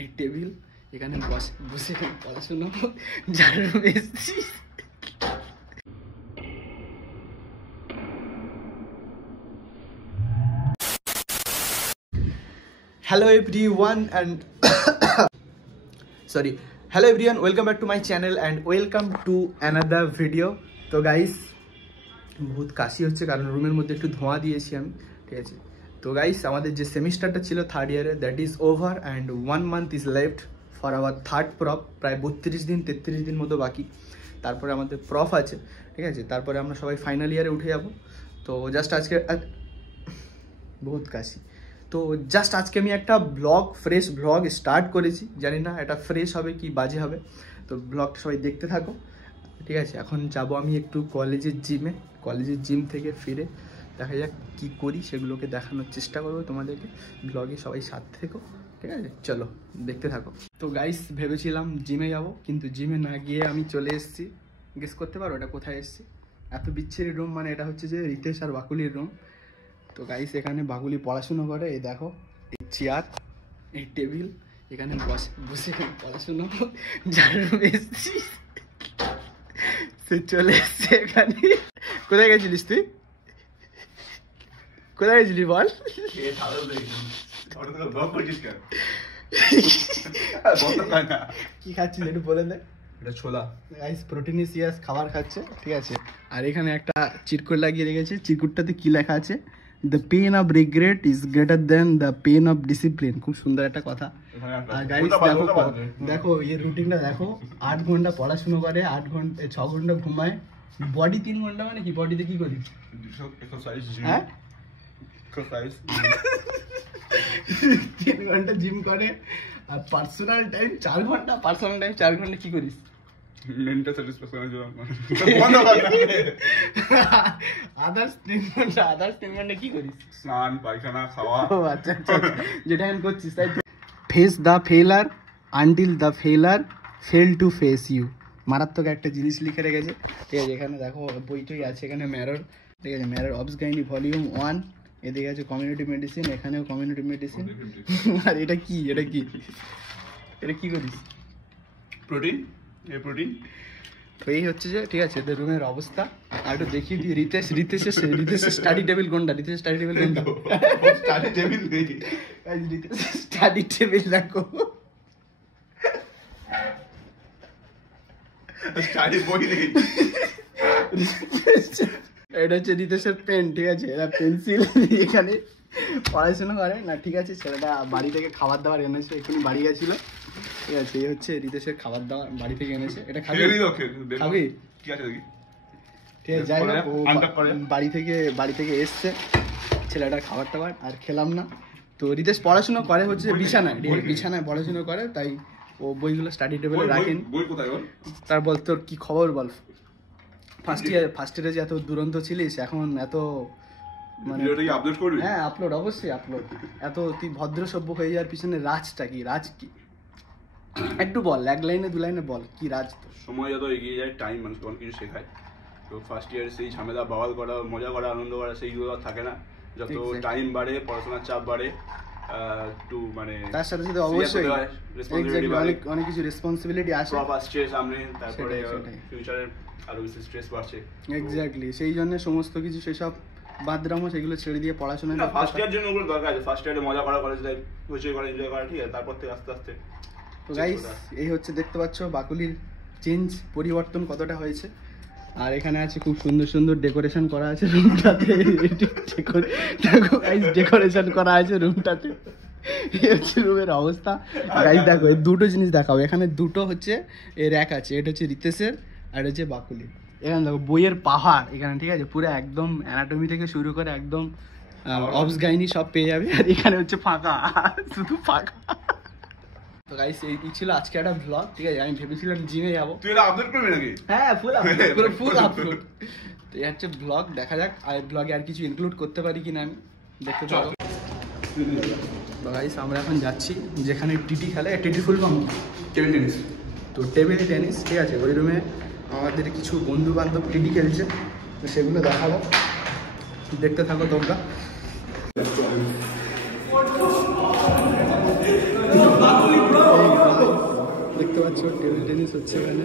এই টেবিল, এখানে বসে পড়াশুনো যার রুমে এসেছি। Hello everyone and sorry, hello everyone, welcome back to my channel and welcome to another video. তো গাইস বহুত কাশি হচ্ছে কারণ রুমের মধ্যে একটু ধোঁয়া দিয়েছি আমি, ঠিক আছে। তো গাইস আমাদের যে সেমিস্টারটা ছিল থার্ড ইয়ারে that is over and 1 month is left for our third prop. প্রায় 32 দিন মতো বাকি, তারপরে আমাদের প্রফ আছে, ঠিক আছে। তারপরে আমরা সবাই ফাইনাল ইয়ারে উঠে যাব। তো জাস্ট আজকে বহুত কাশি, তো জাস্ট আজকে আমি একটা ব্লগ, ফ্রেশ ব্লগ স্টার্ট করেছি। জানি না এটা ফ্রেশ হবে কি বাজে হবে, তো ব্লগটা সবাই দেখতে থাকো, ঠিক আছে। এখন যাব আমি একটু কলেজের জিম থেকে ফিরে দেখা যাক কি করি, সেগুলোকে দেখানোর চেষ্টা করবো তোমাদেরকে। ব্লগে সবাই সাথে থেকো, ঠিক আছে। চলো দেখতে থাকো। তো গাইস ভেবেছিলাম জিমে যাব, কিন্তু জিমে না গিয়ে আমি চলে এসেছি। গেস করতে পারো এটা কোথায় এসেছি? এত বিচ্ছিরি রুম, মানে এটা হচ্ছে যে রিতেশ আর বাকুলির রুম। তো গাইস এখানে বাকুলি পড়াশুনো করে, এই দেখো এই চেয়ার, এই টেবিল, এখানে বসে পড়াশুনো যার রুমে এসেছি সে চলে এসছে এখানে। কোথায় গেছিলিস তুই? কোথায় গেছিলি বল? কি খাচ্ছিস একটু বলে দে। এটা ছোলা গাইস প্রোটিনিয়াস খাবার খাচ্ছে, ঠিক আছে। আর এখানে একটা চিরকুট লাগিয়ে রেখেছে, চিরকুটটাতে কি লেখা আছে? The pain of regret is greater than the pain of discipline. খুব সুন্দর একটা কথা। আর গাইস দেখো এই রুটিনটা দেখো, 8 ঘন্টা পড়াশুনো করে, 6 ঘন্টা ঘুমায়, বডি 3 ঘন্টা। মানে কি বডিতে কি করিস? হ্যাঁ 3 ঘন্টা জিম করে, আর পার্সোনাল টাইম 4 ঘন্টা। পার্সোনাল টাইম 4 ঘন্টা কি করিস? মেন্টাল স্যাটিসফ্যাকশনের জন্য আদার্স 3 ঘন্টা কি করিস? স্নান, পায়খানা, খাওয়া। আচ্ছা যেটা এখন করছিস তাই। ফেস দ্য ফেলার আনটিল দ্য ফেলার ফেল টু ফেস ইউ। মারাত্মক একটা জিনিস লিখে রেখেছে, ঠিক আছে। এখানে দেখো বইটই আছে, এখানে ম্যারর, ঠিক আছে। ম্যারর অবস গাইনি ভলিউম 1, এদিকে আছে কমিউনিটি মেডিসিন, এখানেও কমিউনিটি মেডিসিন। আর এটা কি করিস? প্রোটিন, এই প্রোটিন। তো এই হচ্ছে যে, ঠিক আছে, এদের রুমের অবস্থা। আর একটু দেখিয়ে দিই রিতেশের স্টাডি টেবিল কোনটা? রিতেশের স্টাডি টেবিল কোনটা? স্টাডি টেবিল নেই, স্টাডি টেবিল দেখো। স্টাডি বই নেই। এটা হচ্ছে রিতেশের পেন, ঠিক আছে। এরা পেন্সিল এখানে পড়াশোনা করে না, ঠিক আছে। ছেলেটা বাড়ি থেকে খাবার দাবার এনেছে, এক্ষুনি বাড়ি গেছিল, ঠিক আছে। এই হচ্ছে রিতেশের খাবার দাবার বাড়ি থেকে এনেছে। এটা খাবি? ঠিক আছে দেখি, ঠিক আছে। যাই হোক, বাড়ি থেকে এসছে ছেলেটা খাবার টাবার, আর খেলাম না। তো রিতেশ পড়াশুনো করে হচ্ছে বিছানায় পড়াশুনো করে, তাই ও বইগুলো স্টাডি টেবিলে রাখেন। বই কোথায় বল? তার বল, তোর কি খবর বল? ফার্স্ট ইয়ারে যে এত দুরন্ত ছিলিস, এখন এত মানে আপলোড করবি? হ্যাঁ আপলোড, অবশ্যই আপলোড। এত তুই ভদ্র সভ্য হয়ে যাওয়ার পিছনে রাজ কি একটু বল, 1 লাইনে 2 লাইনে বল কি রাজ তোর? সময় যত এগিয়ে যায় টাইম মানুষ তখন কিছু শেখায়। তো ফার্স্ট ইয়ারে সেই ঝামেলা, বাওয়াল করা, মজা করা, আনন্দ করা, সেইগুলো আর থাকে না। যত টাইম বাড়ে, পড়াশোনার চাপ বাড়ে, একটু মানে তার সাথে সাথে অবশ্যই অনেক কিছু রেসপন্সিবিলিটি আসে, প্রপ আসছে সামনে, তারপরে ফিউচারের আরো বেশি স্ট্রেস বাড়ছে। এক্স্যাক্টলি, সেই জন্য সমস্ত কিছু সেসব বাদরামো সেগুলো ছেড়ে দিয়ে পড়াশোনা। ফার্স্ট ইয়ার জন্য ওগুলো দরকার আছে। ফার্স্ট ইয়ারে মজা করা, কলেজ লাইফ হইচই করা, এনজয় করা, ঠিক আছে। তারপর থেকে আস্তে আস্তে। তো গাইস এই হচ্ছে, দেখতে পাচ্ছ বাকুলির পরিবর্তন কতটা হয়েছে। আর এখানে আছে খুব সুন্দর ডেকোরেশন করা আছে রুমটাতে। ডেকোরেশন করা আছে রুমটাতে। এই হচ্ছে রুমের অবস্থা। গাইস দেখো এই দুটো জিনিস দেখাবো। এখানে দুটো হচ্ছে এই র্যাক আছে, এটা হচ্ছে রিতেশের আর এটা হচ্ছে বাকুলির। এখানে দেখো বইয়ের পাহাড় এখানে, ঠিক আছে। পুরো একদম অ্যানাটমি থেকে শুরু করে একদম অবস গাইনি সব পেয়ে যাবে। আর এখানে হচ্ছে ফাঁকা, শুধু ফাঁকা। তো গাইস এই ছিল আজকে একটা ব্লগ, ঠিক আছে। আমি ভেবেছিলাম জিমে যাবো। তুই এটা আপলোড করবি নাকি? হ্যাঁ ফুল আপলোড। তো এই হচ্ছে ব্লগ, দেখা যাক আর ব্লগে আর কিছু ইনক্লুড করতে পারি কিনা আমি, দেখতে পাবো। তো গাইস আমরা এখন যাচ্ছি যেখানে টিটি খেলে, TT full form table tennis. তো টেবিল টেনিস, ঠিক আছে। ওই রুমে আমাদের কিছু বন্ধু বান্ধব টিটি খেলছে, তো সেগুলো দেখাবো, দেখতে থাকো তোমরা। Bakuly bro. পাচ্ছ টেবিল টেনিস হচ্ছে এখানে।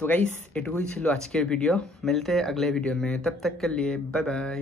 तो गाइस एटुकुई छिलो आजकेर वीडियो, मिलते हैं अगले वीडियो में, तब तक के लिए बाय बाय।